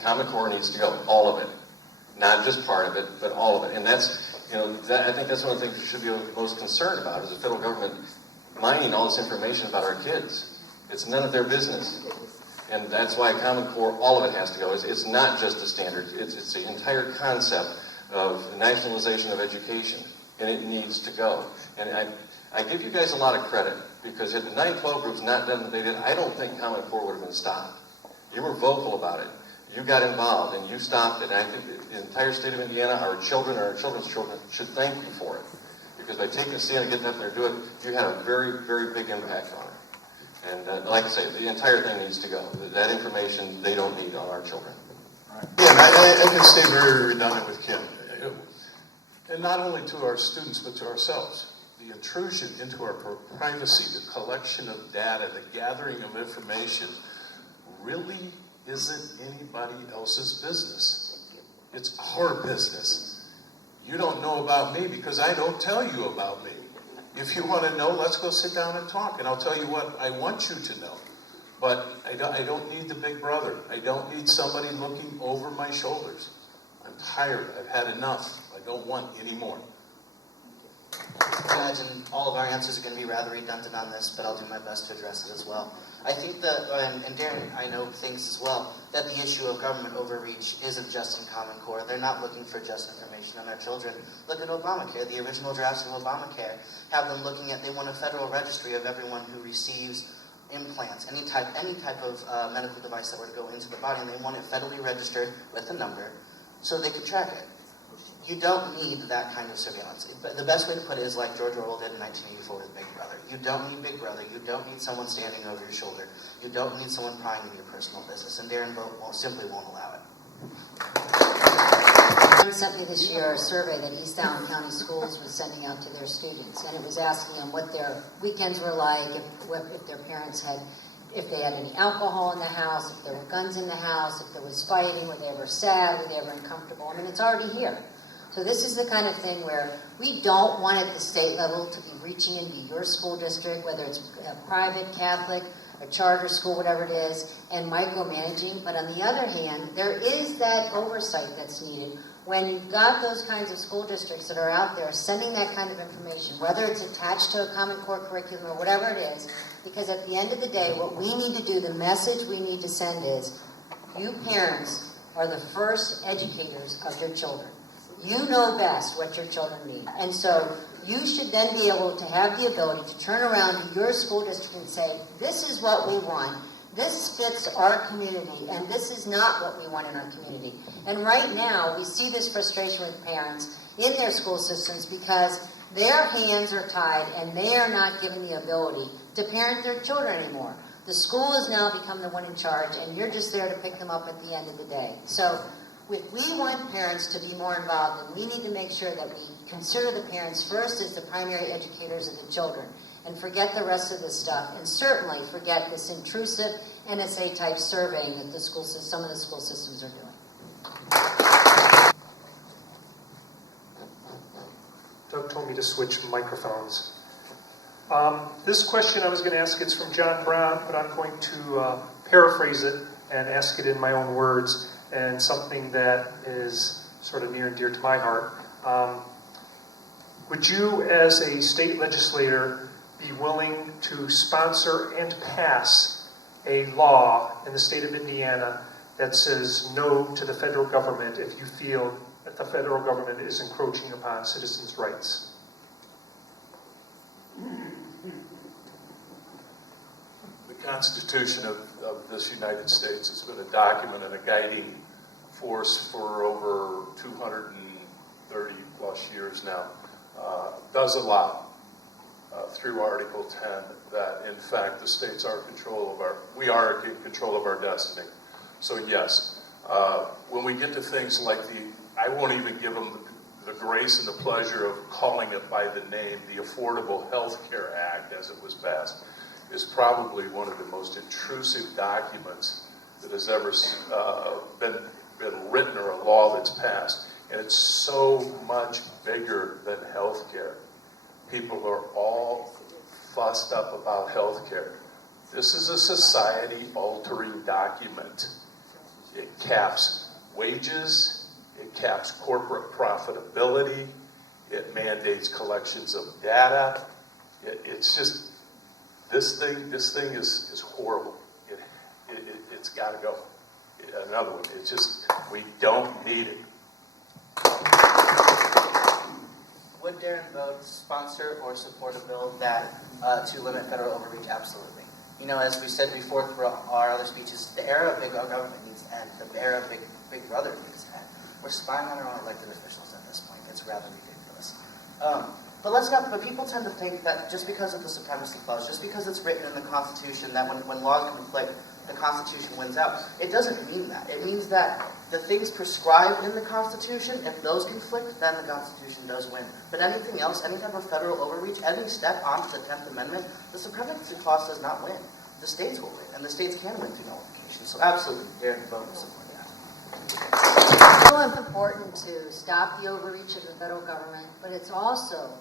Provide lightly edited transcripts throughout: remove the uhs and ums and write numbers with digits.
Common Core needs to go, all of it. Not just part of it, but all of it. And that's, I think that's one of the things we should be most concerned about is the federal government mining all this information about our kids. It's none of their business. And that's why Common Core, all of it has to go. It's not just the standards. It's the entire concept of nationalization of education. And it needs to go. And I give you guys a lot of credit because had the 912 groups not done what they did, I don't think Common Core would have been stopped. You were vocal about it. You got involved and you stopped it. And I think the entire state of Indiana, our children, our children's children, should thank you for it. Because by taking a stand and getting up there and doing it, you had a very, very big impact on it. And like I say, the entire thing needs to go. That information they don't need on our children. Right. Yeah, I can stay very redundant with Kim. And not only to our students, but to ourselves. The intrusion into our privacy, the collection of data, the gathering of information really isn't anybody else's business. It's our business. You don't know about me because I don't tell you about me. If you want to know, let's go sit down and talk, and I'll tell you what I want you to know. But I don't need the big brother. I don't need somebody looking over my shoulders. I'm tired. I've had enough. I don't want any more. I imagine all of our answers are going to be rather redundant on this, but I'll do my best to address it as well. I think that, and Darren, I know, thinks as well, that the issue of government overreach isn't just in Common Core. They're not looking for just information on their children. Look at Obamacare. The original drafts of Obamacare have them looking at, they want a federal registry of everyone who receives implants, any type of medical device that were to go into the body, and they want it federally registered with a number so they could track it. You don't need that kind of surveillance. But the best way to put it is like George Orwell did in 1984 with Big Brother. You don't need Big Brother. You don't need someone standing over your shoulder. You don't need someone prying into your personal business. And Darren simply won't allow it. Sent me this year a survey that East Allen County Schools was sending out to their students, and it was asking them what their weekends were like, if their parents if they had any alcohol in the house, if there were guns in the house, if there was fighting, were they ever sad, were they ever uncomfortable. I mean, it's already here. So this is the kind of thing where we don't want at the state level to be reaching into your school district, whether it's a private, Catholic, a charter school, whatever it is, and micromanaging. But on the other hand, there is that oversight that's needed when you've got those kinds of school districts that are out there sending that kind of information, whether it's attached to a Common Core curriculum or whatever it is, because at the end of the day, what we need to do, the message we need to send is, you parents are the first educators of your children. You know best what your children need. And so you should then be able to have the ability to turn around to your school district and say, this is what we want. This fits our community, and this is not what we want in our community. And right now, we see this frustration with parents in their school systems because their hands are tied and they are not given the ability to parent their children anymore. The school has now become the one in charge, and you're just there to pick them up at the end of the day. So if we want parents to be more involved, then we need to make sure that we consider the parents first as the primary educators of the children and forget the rest of this stuff, and certainly forget this intrusive NSA-type surveying that some of the school systems are doing. Doug told me to switch microphones. This question I was going to ask, it's from John Brown, but I'm going to paraphrase it and ask it in my own words, and something that is sort of near and dear to my heart. Would you, as a state legislator, be willing to sponsor and pass a law in the state of Indiana that says no to the federal government if you feel that the federal government is encroaching upon citizens' rights? The Constitution of this United States has been a document and a guiding force for over 230 plus years now. Does allow through Article 10 that in fact the states are we are in control of our destiny. So yes, when we get to things like I won't even give them the grace and the pleasure of calling it by the name, the Affordable Health Care Act as it was passed, is probably one of the most intrusive documents that has ever been written or a law that's passed. And it's so much bigger than health care. People are all fussed up about health care. This is a society-altering document. It caps wages. It caps corporate profitability. It mandates collections of data. It's just, this thing is horrible. It's got to go. Another one, it's just, we don't need it. Would Darren vote sponsor or support a bill that to limit federal overreach? Absolutely. You know, as we said before through our other speeches, the era of big government needs to end. The era of big brother needs to end. We're spying on our own elected officials at this point. It's rather ridiculous. But people tend to think that just because of the supremacy clause, just because it's written in the Constitution that when laws conflict, the Constitution wins out. It doesn't mean that. It means that the things prescribed in the Constitution, if those conflict, then the Constitution does win. But anything else, any type of federal overreach, any step onto the 10th Amendment, the supremacy clause does not win. The states will win, and the states can win through nullification. So absolutely, Darren vote and support that. It's so important to stop the overreach of the federal government, but it's also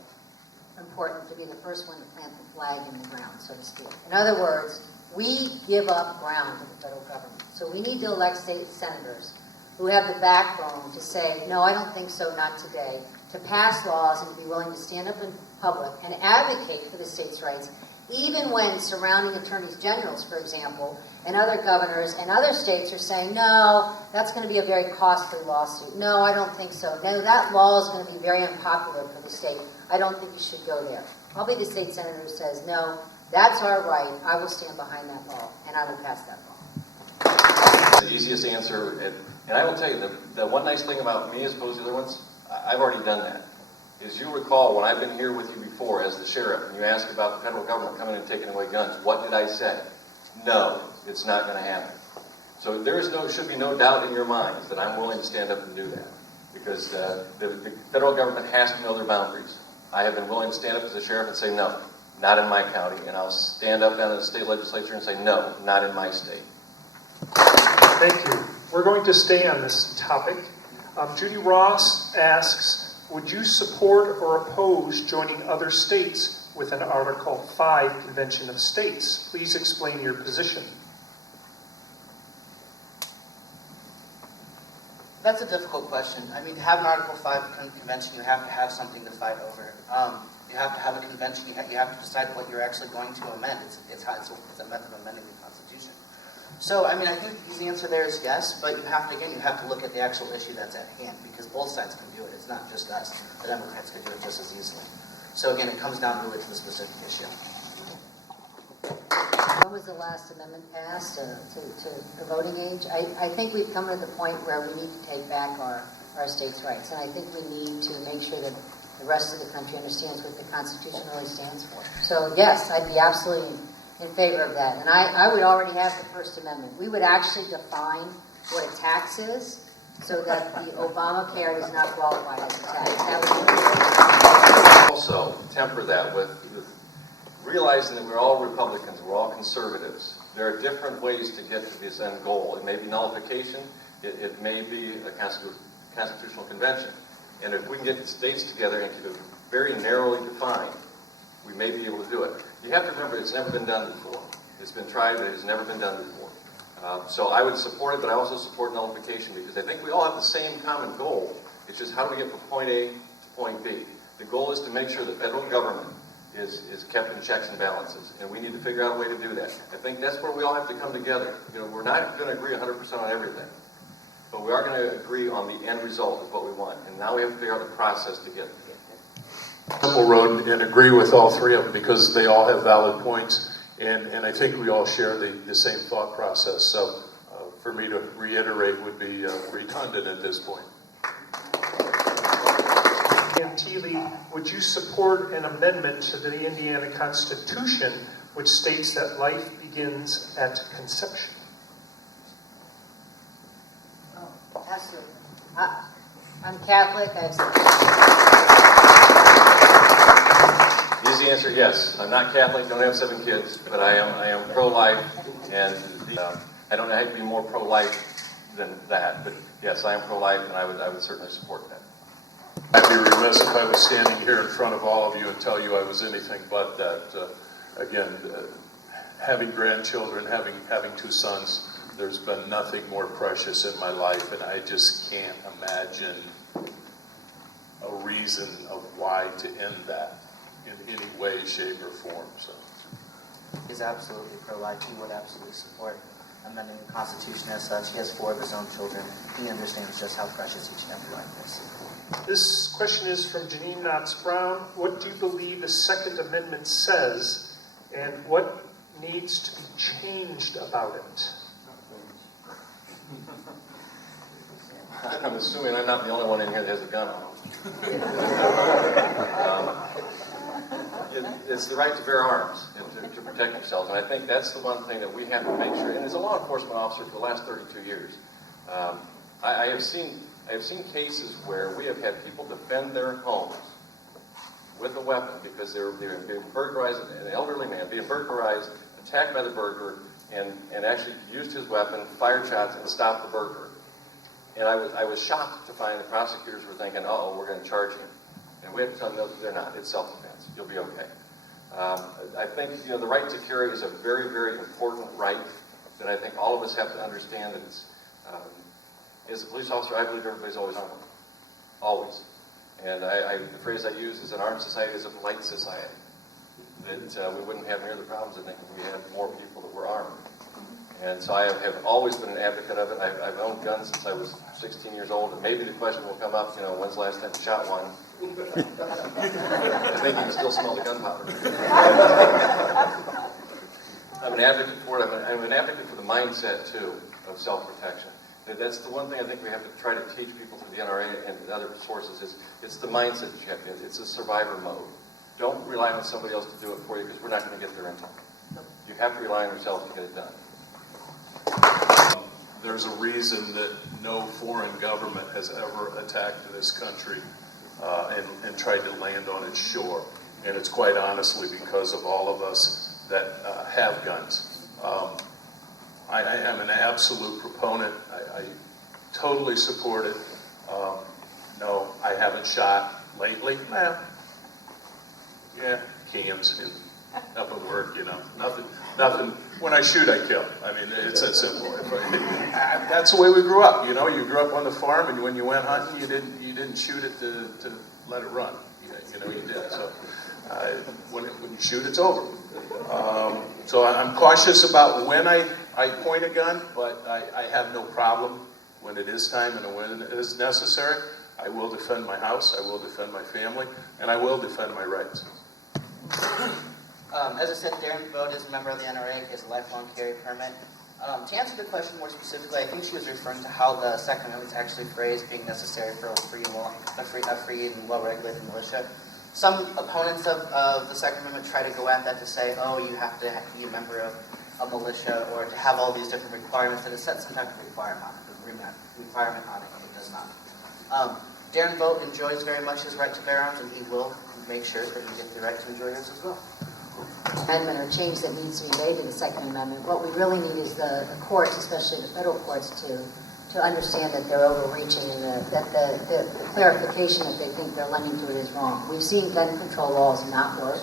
important to be the first one to plant the flag in the ground, so to speak. In other words, we give up ground to the federal government. So we need to elect state senators who have the backbone to say, no, I don't think so, not today, to pass laws and be willing to stand up in public and advocate for the states' rights, even when surrounding attorneys generals, for example, and other governors and other states are saying, no, that's going to be a very costly lawsuit. No, I don't think so. No, that law is going to be very unpopular for the state. I don't think you should go there. I'll be the state senator who says, no, that's our right. I will stand behind that law, and I will pass that law. The easiest answer, and I will tell you, the one nice thing about me as opposed to the other ones, I've already done that. As you recall, when I've been here with you before as the sheriff, and you asked about the federal government coming and taking away guns, what did I say? No, it's not going to happen. So should be no doubt in your minds that I'm willing to stand up and do that, because the federal government has to know their boundaries. I have been willing to stand up as a sheriff and say, no, not in my county, and I'll stand up down in the state legislature and say, no, not in my state. Thank you. We're going to stay on this topic. Judy Ross asks, would you support or oppose joining other states with an Article 5 Convention of States? Please explain your position. That's a difficult question. I mean, to have an Article 5 convention, you have to have something to fight over. You have to have a convention. You have to decide what you're actually going to amend. It's a method of amending the Constitution. So, I mean, I think the easy answer there is yes, but you have to look at the actual issue that's at hand, because both sides can do it. It's not just us. The Democrats can do it just as easily. So again, it comes down to the specific issue. When was the last amendment passed to the voting age? I think we've come to the point where we need to take back our states' rights, and I think we need to make sure that the rest of the country understands what the Constitution really stands for. So yes, I'd be absolutely in favor of that. And I would already have the First Amendment. We would actually define what a tax is so that the Obamacare does not qualify as a tax. That would be Also, temper that with realizing that we're all Republicans, we're all conservatives. There are different ways to get to this end goal. It may be nullification, it may be a constitutional convention. And if we can get the states together and keep it very narrowly defined, we may be able to do it. You have to remember, it's never been done before. It's been tried, but it's never been done before. So I would support it, but I also support nullification, because I think we all have the same common goal. It's just how do we get from point A to point B? The goal is to make sure the federal government is kept in checks and balances, and we need to figure out a way to do that. I think that's where we all have to come together. You know, we're not going to agree 100% on everything, but we are going to agree on the end result of what we want, and now we have to figure out the process to get there. Simple road, and agree with all three of them, because they all have valid points, and I think we all share the same thought process. So for me to reiterate would be redundant at this point. And Teely, would you support an amendment to the Indiana Constitution which states that life begins at conception? Oh, absolutely. I'm Catholic. Easy answer, yes. I'm not Catholic, don't have 7 kids, but I am pro-life, and I don't know how to be more pro-life than that, but yes, I am pro-life, and I would certainly support that. I'd be remiss if I was standing here in front of all of you and tell you I was anything but that. Again, having grandchildren, having 2 sons, there's been nothing more precious in my life, and I just can't imagine a reason of why to end that in any way, shape, or form. So. He's absolutely pro-life. He would absolutely support amending the Constitution as such. He has 4 of his own children. He understands just how precious each and every life is. This question is from Janine Knotts Brown. What do you believe the Second Amendment says, and what needs to be changed about it? I'm assuming I'm not the only one in here that has a gun on. It's the right to bear arms and to protect yourselves, and I think that's the one thing that we have to make sure. And as a law enforcement officer for the last 32 years, I have seen cases where we have had people defend their homes with a weapon because they're being burglarized, an elderly man being burglarized, attacked by the burglar, and actually used his weapon, fired shots, and stopped the burglar. And I was shocked to find the prosecutors were thinking, "Uh-oh, we're going to charge him." And we have to tell them, no, they're not. It's self-defense. You'll be okay. I think the right to carry is a very, very important right that I think all of us have to understand that it's, as a police officer, I believe everybody's always armed. Always. And the phrase I use is an armed society is a polite society. That we wouldn't have near the problems, I think, if we had more people that were armed. And so I have always been an advocate of it. I've owned guns since I was 16 years old, and maybe the question will come up, when's the last time you shot one? I think you can still smell the gunpowder. I'm an advocate for it. I'm an advocate for the mindset, too, of self-protection. That's the one thing I think we have to try to teach people through the NRA and other sources is it's the mindset that you have to. It's a survivor mode. Don't rely on somebody else to do it for you because we're not going to get there in time. You have to rely on yourself to get it done. There's a reason that no foreign government has ever attacked this country and tried to land on its shore. And it's quite honestly because of all of us that have guns. I am an absolute proponent. I totally support it. No, I haven't shot lately. Cams up at work, nothing. When I shoot, I kill. I mean, it's that simple. That's the way we grew up. You grew up on the farm, and when you went hunting, you didn't shoot it to let it run. You did. So when you shoot, it's over. So I'm cautious about when I point a gun, but I have no problem when it is time and when it is necessary. I will defend my house, I will defend my family, and I will defend my rights. As I said, Darren Vogt is a member of the NRA. He has a lifelong carry permit. To answer the question more specifically, I think she was referring to how the Second Amendment is actually phrased, being necessary for a free and well-regulated militia. Some opponents of the Second Amendment try to go at that to say, you have to be a member of a militia or to have all these different requirements, and it sets some type of requirement on it, and it does not. Darren Vogt enjoys very much his right to bear arms, and he will make sure that you get the right to enjoy yours as well. Amendment or change that needs to be made to the Second Amendment. What we really need is the courts, especially the federal courts, to understand that they're overreaching and that the clarification that they think they're lending to it is wrong. We've seen gun control laws not work.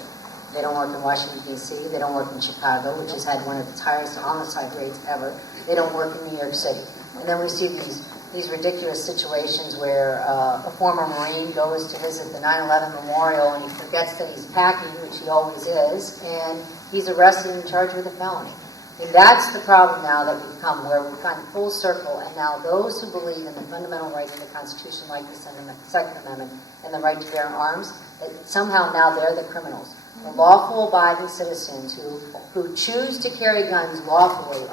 They don't work in Washington, D.C. They don't work in Chicago, which has had one of the highest homicide rates ever. They don't work in New York City. And then we see these ridiculous situations where a former Marine goes to visit the 9/11 memorial and he forgets that he's packing, which he always is, and he's arrested and charged with a felony. And that's the problem now that we've come, where we've gone full circle, and now those who believe in the fundamental rights of the Constitution, like the Second Amendment, and the right to bear arms, that somehow now they're the criminals. The lawful abiding citizens who choose to carry guns lawfully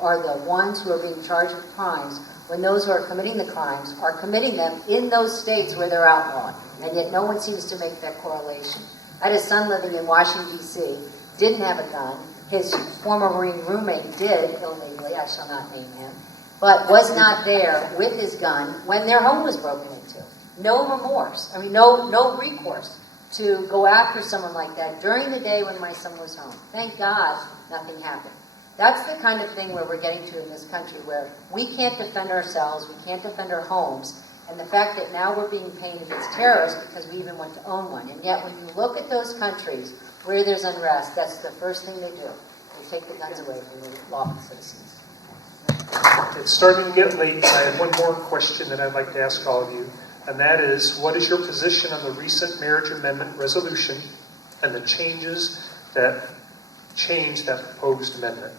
are the ones who are being charged with crimes, when those who are committing the crimes are committing them in those states where they're outlawed. And yet no one seems to make that correlation. I had a son living in Washington, D.C., didn't have a gun. His former Marine roommate did illegally, I shall not name him, but was not there with his gun when their home was broken into. No remorse, no recourse to go after someone like that during the day when my son was home. Thank God nothing happened. That's the kind of thing where we're getting to in this country, where we can't defend ourselves, we can't defend our homes, and the fact that now we're being painted as terrorists because we even went to own one. And yet when you look at those countries where there's unrest, that's the first thing they do. They take the guns away from the lawful citizens. It's starting to get late. I have one more question that I'd like to ask all of you, and that is, what is your position on the recent marriage amendment resolution and the changes that change that proposed amendment?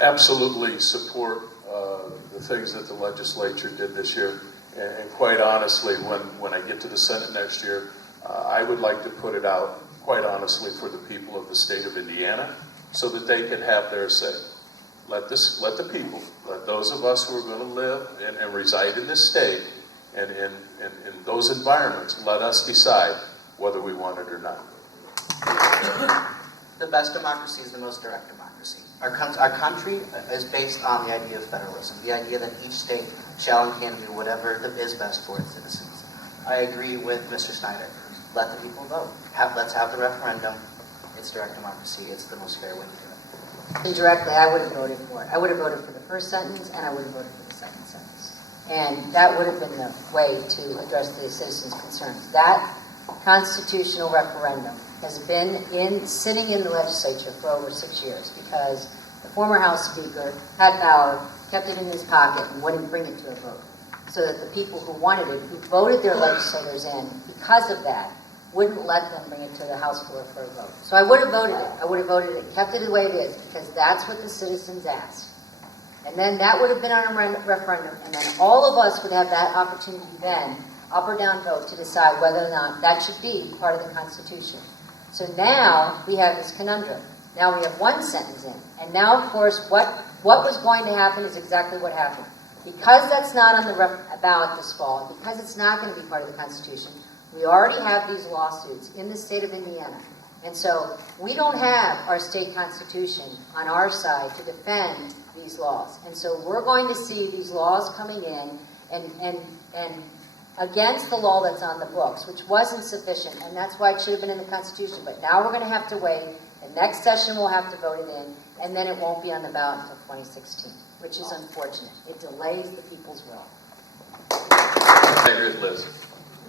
Absolutely support the things that the legislature did this year. And quite honestly, when I get to the Senate next year, I would like to put it out, quite honestly, for the people of the state of Indiana so that they can have their say. Let the people, let those of us who are going to live and reside in this state and in those environments, let us decide whether we want it or not. The best democracy is the most direct democracy. Our country is based on the idea of federalism, the idea that each state shall and can do whatever is best for its citizens. I agree with Mr. Snyder. Let the people vote. Let's have the referendum. It's direct democracy. It's the most fair way to do it. Indirectly, I would have voted for it. I would have voted for the first sentence, and I would have voted for the second sentence. And that would have been the way to address the citizens' concerns. That constitutional referendum has been sitting in the legislature for over 6 years because the former House Speaker, Pat Bauer, kept it in his pocket and wouldn't bring it to a vote. So that the people who wanted it, who voted their legislators in because of that, wouldn't let them bring it to the House floor for a vote. So I would have voted it. I would have voted it, kept it the way it is, because that's what the citizens asked. And then that would have been on a referendum, and then all of us would have that opportunity then, up or down vote, to decide whether or not that should be part of the Constitution. So now we have this conundrum. Now we have one sentence in. And now, of course, what was going to happen is exactly what happened. Because that's not on the ballot this fall, and because it's not going to be part of the Constitution, we already have these lawsuits in the state of Indiana. And so we don't have our state constitution on our side to defend these laws. And so we're going to see these laws coming in and against the law that's on the books, which wasn't sufficient, and that's why it should have been in the Constitution. But now we're going to have to wait. The next session we'll have to vote it in, and then it won't be on the ballot until 2016, which is unfortunate. It delays the people's will. I agree with Liz.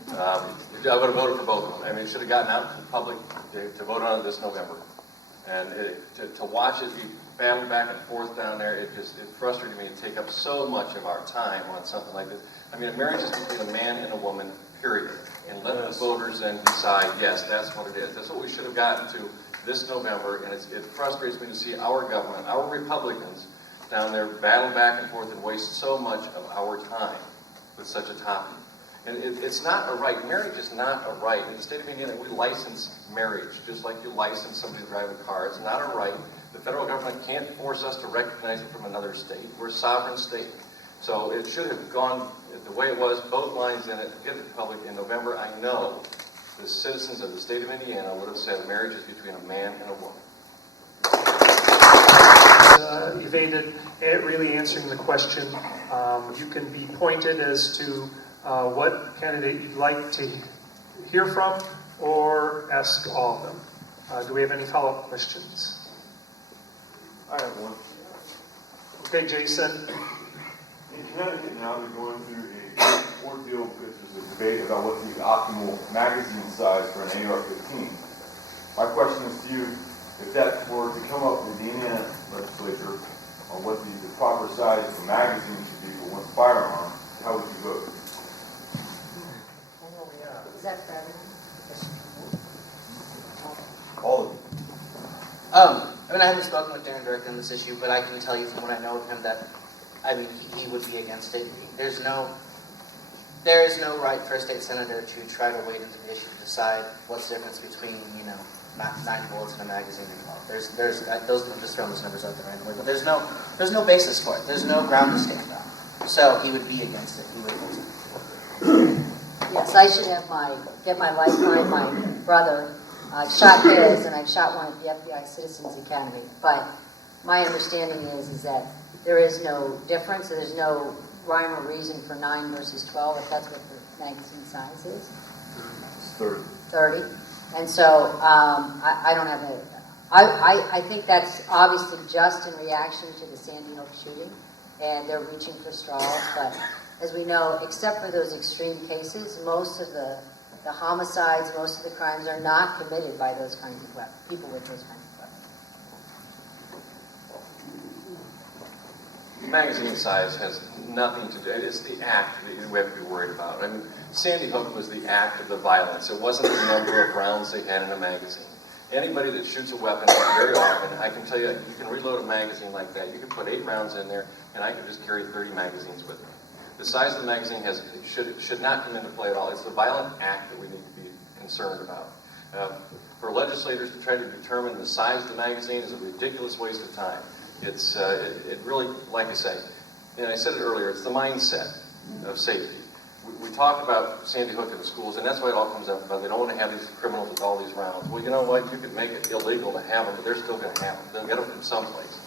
I would have voted for both of them. I mean, it should have gotten out to the public to vote on it this November. And to watch it be battled back and forth down there, it frustrated me to take up so much of our time on something like this. I mean, a marriage is between a man and a woman, period. And let the voters then decide, yes, that's what it is. That's what we should have gotten to this November, and it frustrates me to see our government, our Republicans, down there battle back and forth and waste so much of our time with such a topic. And it's not a right. Marriage is not a right. In the state of Indiana, we license marriage, just like you license somebody to drive a car. It's not a right. The federal government can't force us to recognize it from another state. We're a sovereign state. So it should have gone the way it was, both lines in it, get it to the public in November. I know the citizens of the state of Indiana would have said marriage is between a man and a woman. Evaded really answering the question. You can be pointed as to what candidate you'd like to hear from, or ask all of them. Do we have any follow-up questions? I have one. Okay, Jason. In Connecticut now, they're going through a ordeal because there's a debate about what's the optimal magazine size for an AR-15. My question is to you, if that were to come up in the Indiana legislature on what the proper size of a magazine should be for one's firearm, how would you vote? Is that fair? All of you. I mean, I haven't spoken with Darren Durkin on this issue, but I can tell you from what I know of him that, I mean, he would be against it. There is no right for a state senator to try to wade into the issue to decide what's the difference between, 9 bullets in a magazine and 12. Those I'm just throwing those numbers out there randomly, but there's no basis for it. There's no ground to stand on. So he would be against it. He would oppose it. Yes, I should get my lifeline. My brother shot his, and I shot one at the FBI Citizens Academy. But my understanding is that there is no difference. There's no rhyme or reason for 9 versus 12, if that's what the magazine size is. It's 30. 30. And so I don't have a... I think that's obviously just in reaction to the Sandy Hook shooting, and they're reaching for straws. But as we know, except for those extreme cases, most of the The homicides, most of the crimes are not committed by those kinds of weapons, people with those kinds of weapons. Magazine size has nothing to do, it's the act that we have to be worried about. I mean, Sandy Hook was the act of the violence. It wasn't the number of rounds they had in a magazine. Anybody that shoots a weapon very often, I can tell you, you can reload a magazine like that. You can put 8 rounds in there, and I can just carry 30 magazines with me. The size of the magazine should not come into play at all. It's the violent act that we need to be concerned about. For legislators to try to determine the size of the magazine is a ridiculous waste of time. It's it really, like I say, and I said it earlier, it's the mindset of safety. We talk about Sandy Hook in the schools, and that's why it all comes up about they don't want to have these criminals with all these rounds. Well, you know what? You could make it illegal to have them, but they're still going to have them. They'll get them from someplace.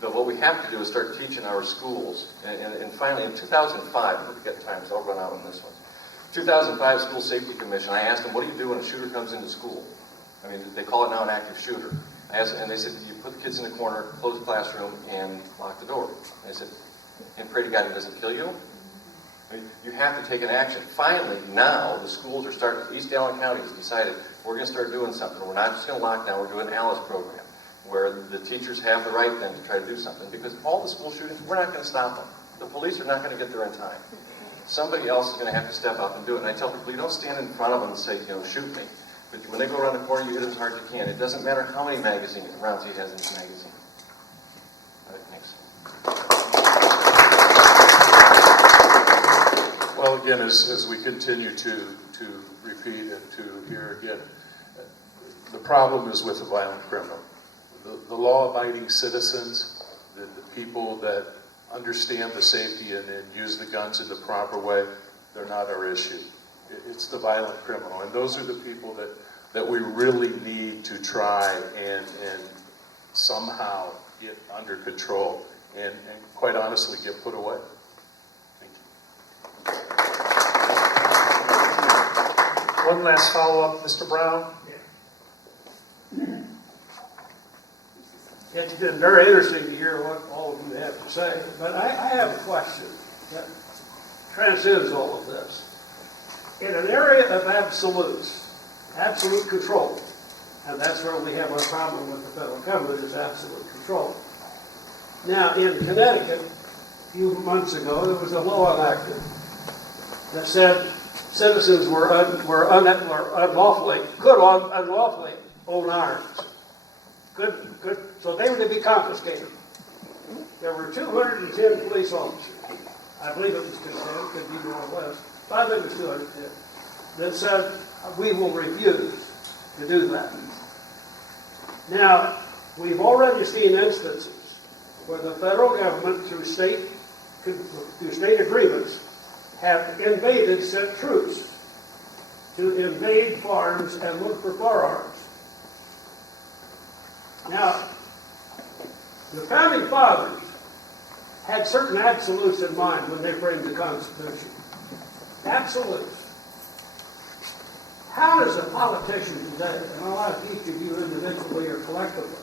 But what we have to do is start teaching our schools. And finally, in 2005, look at time, so I'll run out on this one. 2005 School Safety Commission, I asked them, what do you do when a shooter comes into school? I mean, they call it now an active shooter. I asked, and they said, you put the kids in the corner, close the classroom, and lock the door. And I said, and pray to God he doesn't kill you? I mean, you have to take an action. Finally, now, the schools are starting, East Allen County has decided, we're going to start doing something. We're not just going to lock down, we're doing an ALICE program, where the teachers have the right then to try to do something. Because all the school shootings, we're not going to stop them. The police are not going to get there in time. Somebody else is going to have to step up and do it. And I tell people, you don't stand in front of them and say, shoot me. But when they go around the corner, you hit as hard as you can. It doesn't matter how many rounds he has in his magazine. All right, thanks. Well, again, as we continue to repeat and to hear again, the problem is with the violent criminal. The law-abiding citizens, the people that understand the safety and use the guns in the proper way, they're not our issue. It's the violent criminal. And those are the people that we really need to try and somehow get under control and quite honestly get put away. Thank you. One last follow-up, Mr. Brown. It's been very interesting to hear what all of you have to say, but I have a question that transcends all of this. In an area of absolute control, and that's where we have our problem with the federal government, is absolute control. Now, in Connecticut, a few months ago, there was a law enacted that said citizens could unlawfully own arms. So they were to be confiscated. There were 210 police officers, I believe it was 210, could be more or less, but I think it was 210, that said, we will refuse to do that. Now, we've already seen instances where the federal government, through state agreements, have invaded, sent troops to invade farms and look for firearms. Now, the founding fathers had certain absolutes in mind when they framed the Constitution. Absolutes. How does a politician today, and I'll ask each of you individually or collectively,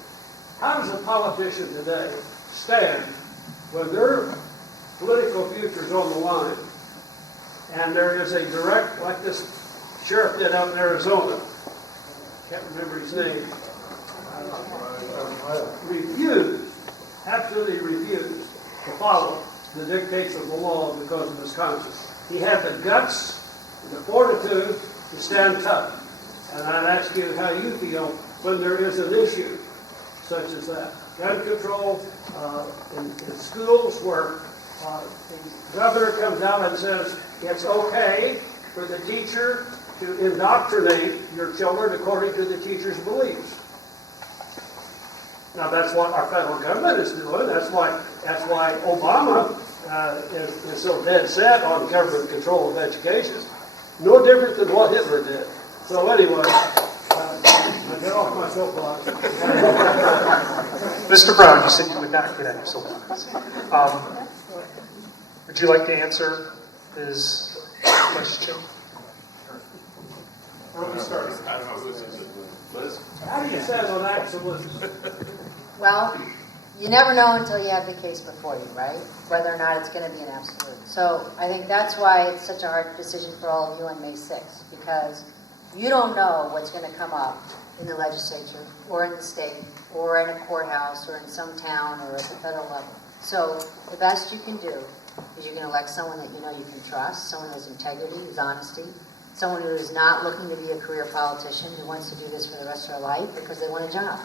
how does a politician today stand when their political future is on the line and there is a direct, like this sheriff did out in Arizona, can't remember his name, absolutely refused to follow the dictates of the law because of his conscience. He had the guts and the fortitude to stand tough. And I'd ask you how you feel when there is an issue such as that. Gun control in schools where the governor comes out and says it's okay for the teacher to indoctrinate your children according to the teacher's beliefs. Now that's what our federal government is doing. That's why Obama is so dead set on government control of education. No different than what Hitler did. So anyway, I get off my soapbox. Mr. Brown, you said you would not get on your soapbox. Would you like to answer his question? Where do we start? How do you settle on absolutes? Well, you never know until you have the case before you, right? Whether or not it's going to be an absolute. So I think that's why it's such a hard decision for all of you on May 6th, because you don't know what's going to come up in the legislature or in the state or in a courthouse or in some town or at the federal level. So the best you can do is you can elect someone that you know you can trust, someone who has integrity, who's honesty, someone who is not looking to be a career politician, who wants to do this for the rest of their life because they want a job.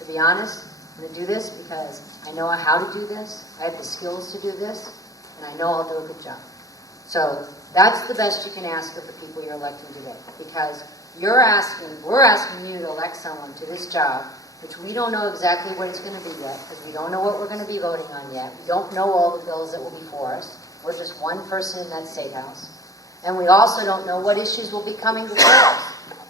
To be honest, I'm going to do this because I know how to do this, I have the skills to do this, and I know I'll do a good job. So that's the best you can ask of the people you're electing today, because we're asking you to elect someone to this job, which we don't know exactly what it's going to be yet, because we don't know what we're going to be voting on yet. We don't know all the bills that will be for us. We're just one person in that state house. And we also don't know what issues will be coming before us.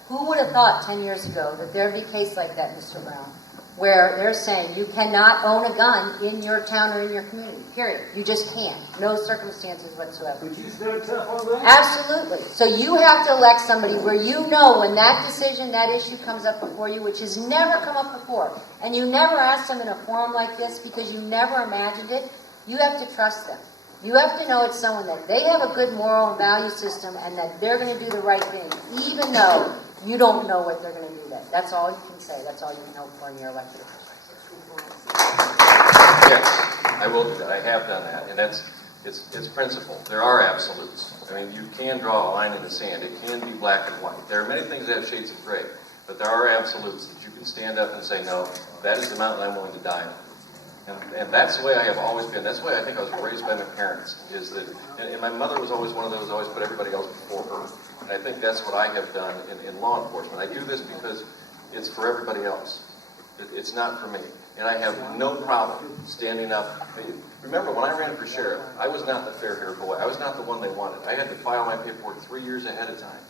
Who would have thought 10 years ago that there'd be a case like that, Mr. Brown, where they're saying you cannot own a gun in your town or in your community, period. You just can't. No circumstances whatsoever. Would you stand tough on that? Absolutely. So you have to elect somebody where you know when that decision, that issue comes up before you, which has never come up before, and you never asked them in a forum like this because you never imagined it, you have to trust them. You have to know it's someone that they have a good moral and value system and that they're going to do the right thing, even though you don't know what they're going to do. That's all you can say. That's all you can hope for in your elected officials. Yes, I will do that. I have done that, and it's principle. There are absolutes. I mean, you can draw a line in the sand. It can be black and white. There are many things that have shades of gray, but there are absolutes that you can stand up and say, no, that is the mountain I'm willing to die on. And that's the way I have always been. That's the way I think I was raised by my parents, is that, and my mother was always one of those, always put everybody else before her. And I think that's what I have done in law enforcement. I do this because it's for everybody else. It's not for me. And I have no problem standing up. Remember, when I ran for sheriff, I was not the fair-haired boy. I was not the one they wanted. I had to file my paperwork 3 years ahead of time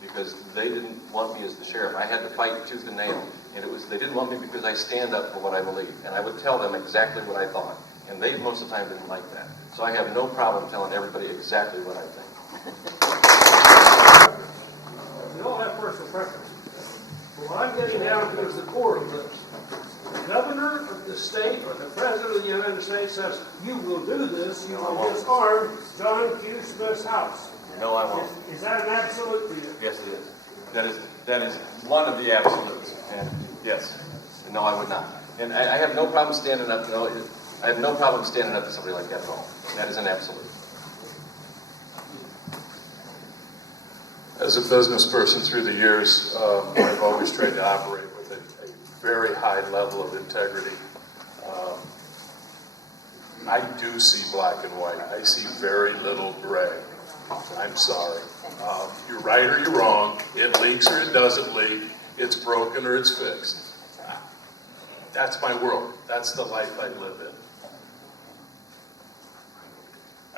because they didn't want me as the sheriff. I had to fight tooth and nail. And they didn't want me because I stand up for what I believe. And I would tell them exactly what I thought. And they, most of the time, didn't like that. So I have no problem telling everybody exactly what I think. We all have personal preferences. What I'm getting down to is the core of this. The governor of the state or the president of the United States says, you will do this, you will disarm John Q. Smith's house. No, I won't. Is that an absolute for you? Yes, it is. That is one of the absolutes. And yes, no, I would not. And I have no problem standing up. No, I have no problem standing up to somebody like that at all. That is an absolute. As a business person through the years, I've always tried to operate with a very high level of integrity. I do see black and white. I see very little gray. I'm sorry. You're right or you're wrong. It leaks or it doesn't leak. It's broken or it's fixed. That's my world. That's the life I live in.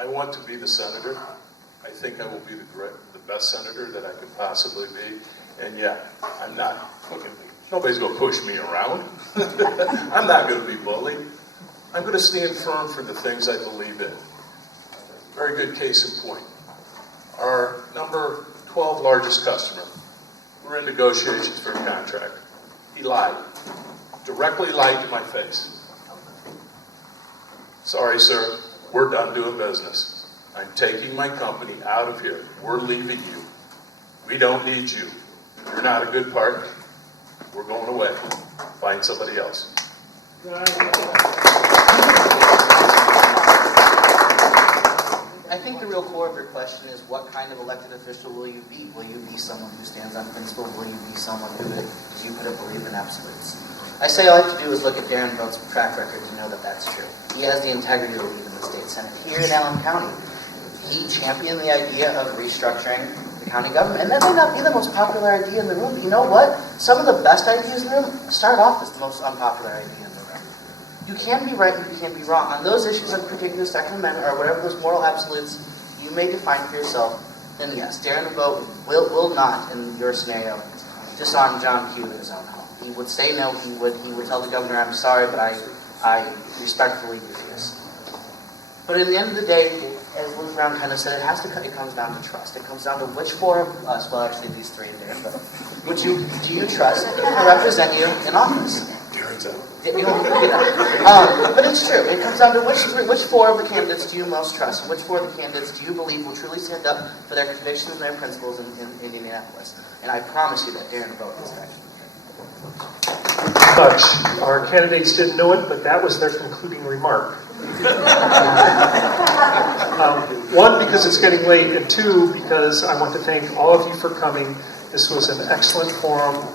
I want to be the senator. I think I will be the best senator that I could possibly be. And yeah, I'm not. Nobody's going to push me around. I'm not going to be bullied. I'm going to stand firm for the things I believe in. Very good case in point. Our number 12 largest customer, we're in negotiations for a contract. He lied. Directly lied to my face. Sorry, sir. We're done doing business. I'm taking my company out of here. We're leaving you. We don't need you. You're not a good partner. We're going away. Find somebody else. I think the real core of your question is what kind of elected official will you be? Will you be someone who stands on principle? Will you be someone who, as you put it, believe in absolutes? I say all you have to do is look at Darren Vought's track record to know that that's true. He has the integrity to lead in the state senate. Here in Allen County, he championed the idea of restructuring the county government. And that may not be the most popular idea in the room, but you know what? Some of the best ideas in the room start off as the most unpopular idea in the room. You can be right and you can be wrong. On those issues of particular Second Amendment or whatever those moral absolutes you may define for yourself, then yes, Darren Vogt will not, in your scenario, disarm John Q in his own home. He would say no, he would tell the governor, I'm sorry, but I respectfully refuse. But at the end of the day, as Luke Brown kind of said, it comes down to trust. It comes down to which four of us, well actually these three in there, but do you trust to represent you in office? turns out. But it's true. It comes down to which four of the candidates do you most trust? Which four of the candidates do you believe will truly stand up for their convictions and their principles in Indianapolis? And I promise you that Darren will vote this time. But our candidates didn't know it, but that was their concluding remark. One, because it's getting late, and two, because I want to thank all of you for coming. This was an excellent forum.